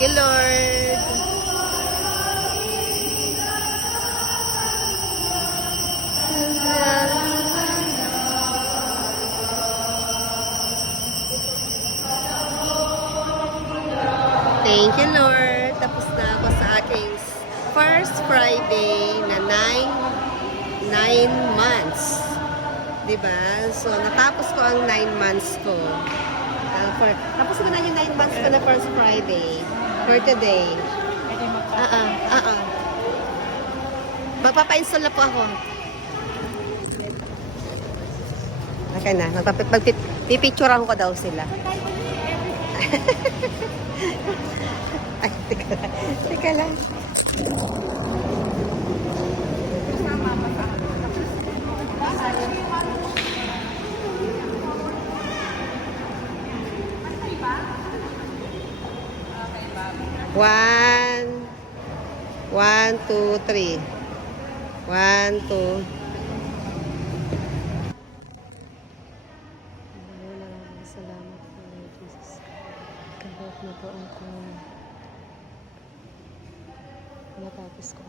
you, Lord. Thank you, Lord. Tapos na ako sa aking first Friday na 9 months. Diba? So, natapos ko ang 9 months ko. Tapos ko na yung 9 months ko na first Friday. For today. Magpapa-install na po ako. Okay na. Pipicturean ko daw sila. Ay, teka lang. One, two, three. 1, 2. Salamat po, Lord Jesus. Kahit na po ako natapos ko.